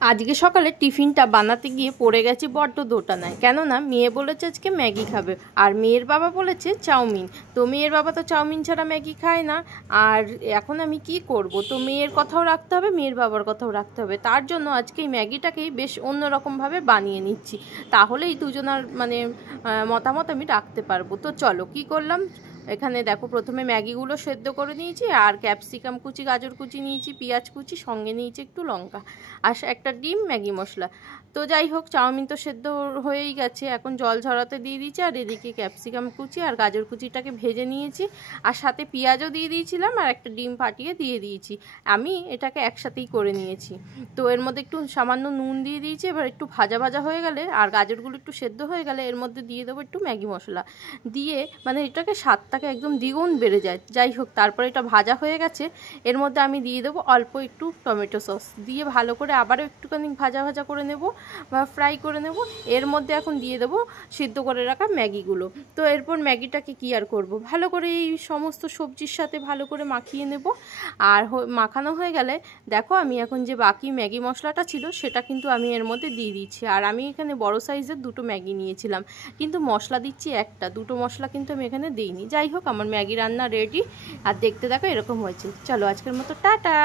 আজকে সকালে টিফিনটা বানাতে গিয়ে পড়ে গেছে বড্ড দোটানায়, কেননা মেয়ে বলেছে আজকে ম্যাগি খাবে আর মেয়ের বাবা বলেছে চাউমিন। তো মেয়ের বাবা তো চাউমিন ছাড়া ম্যাগি খায় না। আর এখন আমি কি করব, তো মেয়ের কথাও রাখতে হবে, মেয়ের বাবার কথাও রাখতে হবে। তার জন্য আজকে এই ম্যাগিটাকেই বেশ অন্যরকমভাবে বানিয়ে নিচ্ছি, তাহলেই দুজনার মতামত আমি রাখতে পারবো। তো চলো কি করলাম। এখানে দেখো, প্রথমে ম্যাগিগুলো সেদ্ধ করে নিয়েছি, আর ক্যাপসিকাম কুচি, গাজর কুচি নিয়েছি, পেঁয়াজ কুচি, সঙ্গে নিয়েছি একটু লঙ্কা, আর একটা ডিম, ম্যাগি মশলা। তো যাই হোক, চাউমিন তো সেদ্ধ হয়েই গেছে, এখন জল ঝরাতে দিয়ে দিয়েছি। আর এদিকে ক্যাপসিকাম কুচি আর গাজর কুচিটাকে ভেজে নিয়েছি, আর সাথে পেঁয়াজও দিয়ে দিয়েছিলাম, আর একটা ডিম ফাটিয়ে দিয়ে দিয়েছি। আমি এটাকে একসাথেই করে নিয়েছি। তো এর মধ্যে একটু সামান্য নুন দিয়ে দিয়েছি। এবার একটু ভাজা ভাজা হয়ে গেলে আর গাজরগুলো একটু সেদ্ধ হয়ে গেলে এর মধ্যে দিয়ে দেবো একটু ম্যাগি মশলা দিয়ে, এটাকে স্বাদটাকে একদম দ্বিগুণ বেড়ে যায়। যাই হোক, তারপরে এটা ভাজা হয়ে গেছে, এর মধ্যে আমি দিয়ে দেবো অল্প একটু টমেটো সস দিয়ে ভালো করে আবারও একটুখানি ভাজা ভাজা করে নেব বা ফ্রাই করে নেব। এর মধ্যে এখন দিয়ে দেবো সিদ্ধ করে রাখা ম্যাগিগুলো। তো এরপর ম্যাগিটাকে কি আর করব, ভালো করে এই সমস্ত সবজির সাথে ভালো করে মাখিয়ে নেব। আর মাখানো হয়ে গেলে দেখো, আমি এখন যে বাকি ম্যাগি মশলাটা ছিল সেটা কিন্তু আমি এর মধ্যে দিয়ে দিচ্ছি। আর আমি এখানে বড় সাইজের দুটো ম্যাগি নিয়েছিলাম, কিন্তু মশলা দিচ্ছি একটা, দুটো মশলা কিন্তু আমি এখানে দিইনি। যাই হোক, আমার ম্যাগি রান্না রেডি। আর দেখতে দেখো এরকম হয়েছে। চলো আজকের মতো টাটা।